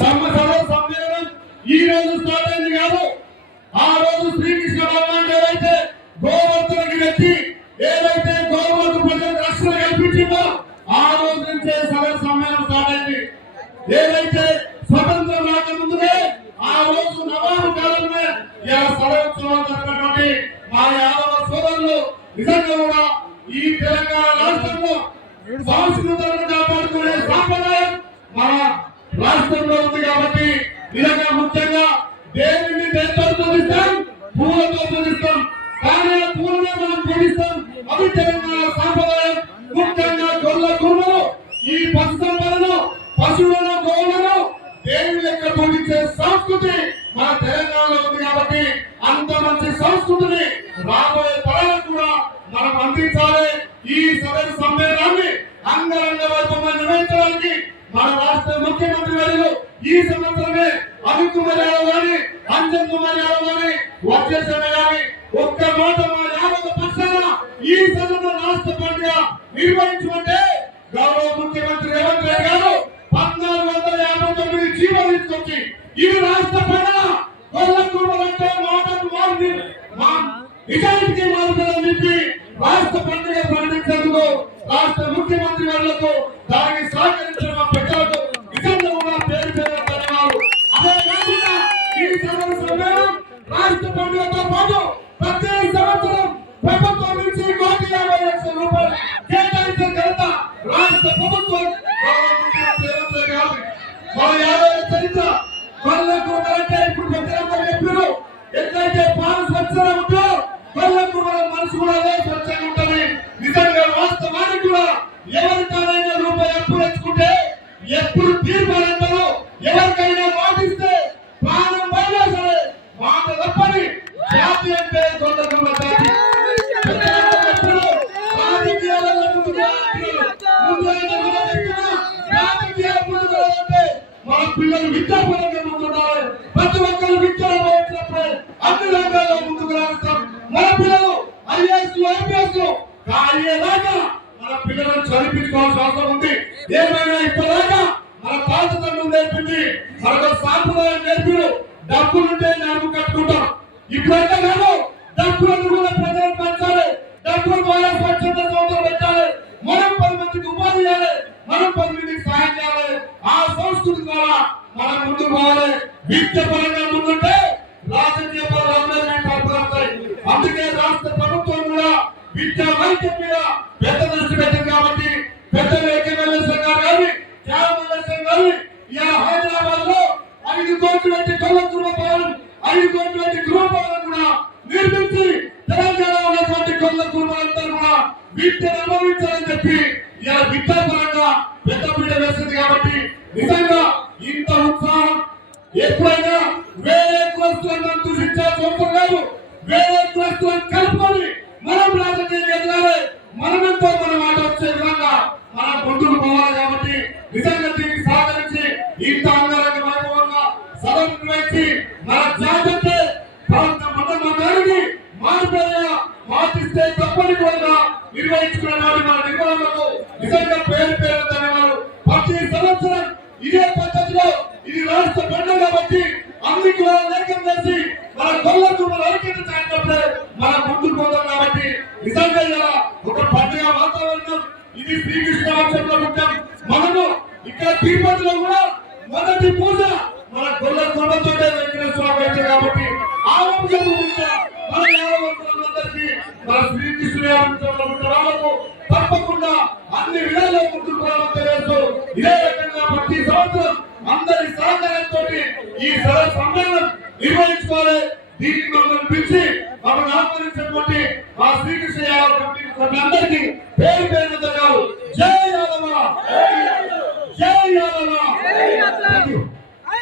సమ్మేళనం ఈ రోజు స్టార్ట్ అయింది కాదు. ఆ రోజు శ్రీకృష్ణ భగవాన్ ఏదైతే గోవర్ధనకి వచ్చి ఏదైతే గోవర్ధన ప్రజలకు రక్షణ కల్పించిందో ఆ రోజు నుంచే సభ సమ్మేళనం స్టార్ట్ అయింది. ఏదైతే స్వతంత్రం రాకముందునే ఆ రోజు నవాబు కాలంలో సర్వోత్సవాలు జరిగినటువంటి మా యాదవ సోదరులు నిజంగా కూడా ఈ తెలంగాణ రాష్ట్రంలో సంస్కృతులను కాపాడుకునే సాంప్రదాయం మన రాష్ట్రంలో ఉంది. కాబట్టి నిజంగా ముఖ్యంగా దేవుడిని దేనితో పూజిస్తాం, పూలతో పూజిస్తాం. కానీ ఆ పూలనే మనం పూజిస్తాం. అవి తెలంగాణ సాంప్రదాయం. ముఖ్యంగా గొల్ల కుర్మలు ఈ పశు సంపదను, పశువులను, గోవులను దేవుని లెక్క పూజించే సంస్కృతి మన తెలంగాణలో ఉంది. కాబట్టి అంత మంచి సంస్కృతిని రాబోయే తరాలకు కూడా మనం అందించాలి. ఈ సదరు సమ్మేళనాన్ని అంగరంగ వైభవంగా నిర్వహించడానికి మన రాష్ట్ర ముఖ్యమంత్రి వర్యులు ఈ సంవత్సరమే అమిత్ కుమార్ యాదవ్ గాని, అంజన్ కుమార్ యాదవ్ గాని వచ్చేసారు. కానీ ఒక్క మాట మా యాదవ పక్షాన ఈ సదరు రాష్ట్ర పండుగ నిర్వహించమంటే గౌరవ ముఖ్యమంత్రి రేవంత్ రెడ్డి గారు 1459 జీవోలు తీసుకొచ్చి ఇది రాష్ట్ర పండుగ గొల్ల కుర్మలంటే మాటకు మారింది, నిజానికి మారుతుందని చెప్పి రాష్ట్ర పండుగ ప్రకటించేందుకు రాష్ట్ర ముఖ్యమంత్రి వాళ్లకు దానికి సహకరించిన మా పెద్దలకు నిజంగా కూడా పేరు పేరు ధన్యవాదాలు. అదే కాకుండా ఈ సదరు సమ్మేళనం రాష్ట్ర పండుగతో పాటు ప్రతి సంవత్సరం ప్రభుత్వం నుంచి 1,50,00,000 రూపాయలు కేటాయించిన ఘనత రాష్ట్ర ప్రభుత్వం మన యాదవ చరిత్ర కొల్లకు అంటే ఇప్పుడు పెద్దలందరూ చెప్పారు. ఎట్లయితే పాలు స్వచ్ఛంగా ఉంటో కొల్లకు మన మనసు కూడా అదే స్వచ్ఛంగా ఉంటుంది. నిజంగా వాస్తవానికి కూడా ఎవరికైనా రూపాయి అప్పు తెచ్చుకుంటే ఎప్పుడు తీర్మానంటారో, ఎవరికైనా మాటిస్తే ప్రాణం పైనా సరే మాట తప్పని జాతి అంటే కొల్లకు జాతి. మన పిల్లలు విద్యాపరంగా ముందుండాలి. ప్రతి ఒక్కరు విద్యలో వచ్చినప్పుడే అన్ని రంగాల్లో ముందుకు రాస్తాం. మన పిల్లలు ఐఏఎస్ ఐపీఎస్ అయ్యేదాకా మన పిల్లలను చదివించుకోవాల్సిన అవసరం ఉంది. ఏమైనా ఇప్పటిదాకా మన తాత తండ్రులు నేర్పింది మనకు సాంప్రదాయం నేర్పిడు. డబ్బులుంటే నడుము కట్టుకుంటాం. ఇప్పుడైతే కాదు, డబ్బులను కూడా ప్రజలకు పంచాలి. డబ్బుల ద్వారా స్వచ్ఛత సంస్థలు పెట్టాలి. మనం 10 మందికి ఉపాధి చేయాలి. మనం 10 మందికి సహాయం చేయాలి. ఆ సంస్కృతి ద్వారా మనం ముందుకు పోవాలి. విద్య పరంగా ముందుంటే రాజకీయ పరంగా. అందుకే రాష్ట్ర ప్రభుత్వం కూడా విద్యా వైద్యం మీద పెద్ద దృష్టి పెట్టింది. కాబట్టి పెద్దలు ఏకమల్లేశ్వర గారు కానీ, త్యాగమల్లేశ్వర గారు హైదరాబాద్ లో 5 కోట్ల పెట్టి కొల్లకుర్మ భవనం, 5 కోట్ల పెట్టి గృహ భవనం కూడా నిర్మించి తెలంగాణలో ఉన్నటువంటి కొల్ల కుర్మలందరూ కూడా విద్యను అనుభవించాలని చెప్పి ఇలా విద్యాపరంగా పెద్ద పీట వేస్తుంది. కాబట్టి నిజంగా ఇంత ఉత్సాహం ఎప్పుడైనా వేరే కులస్తులను దూషించాల్సిన అవసరం లేదు. వేరే కులస్తులను కలుపుకొని మనం రాజకీయం ఎదగాలి. మనమెంతో మన మాట వచ్చే విధంగా మనం ముందుకు పోవాలి. కాబట్టి నిజంగా దీనికి సహకరించి ఇంత అంగరంగ వైభవంగా సభను నిర్వహించి మన జాగ్రత్త మండలానికి మారుపేరుగా మాటిస్తే తప్పని కూడా నిర్వహించుకున్న మన నిర్వహణకు నిజంగా పేరు పేరు ధన్యవాదాలు. ప్రతి సంవత్సరం ఇదే పద్ధతిలో ఇది రాష్ట్ర పండుగ కాబట్టి అన్ని కూడా లేఖం చేసి మన కొల్లకు మన ఐక్యత చేసినప్పుడే మన ముందుకు పోతాం. కాబట్టి నిజంగా ఇలా ఒక పండుగ వాతావరణం ఇది శ్రీకృష్ణ వంశంలో ఉంటాం. మనము ఇక్కడ తిరుపతిలో కూడా మొదటి పూజ మన కొల్ల కుటుంబంతో వెంకటేశ్వర స్వామి కాబట్టి ఆ వంశం మన యాదవంతులందరికీ మన శ్రీకృష్ణ వంశంలో ఉన్న వాళ్ళకు తప్పకుండా అన్ని విధాలుగా ముందుకు రావాలని తెలియదు. ఇదే రకంగా ప్రతి సంవత్సరం అందరి సహకారంతో ఈ సమ్మేళనం నిర్వహించుకోవాలి. దీనికి మమ్మల్ని పిలిచి మమ్మల్ని ఆహ్వానించినటువంటి మా శ్రీకృష్ణ యాదవ్ కమిటీ సభ్యులందరికీ పేరు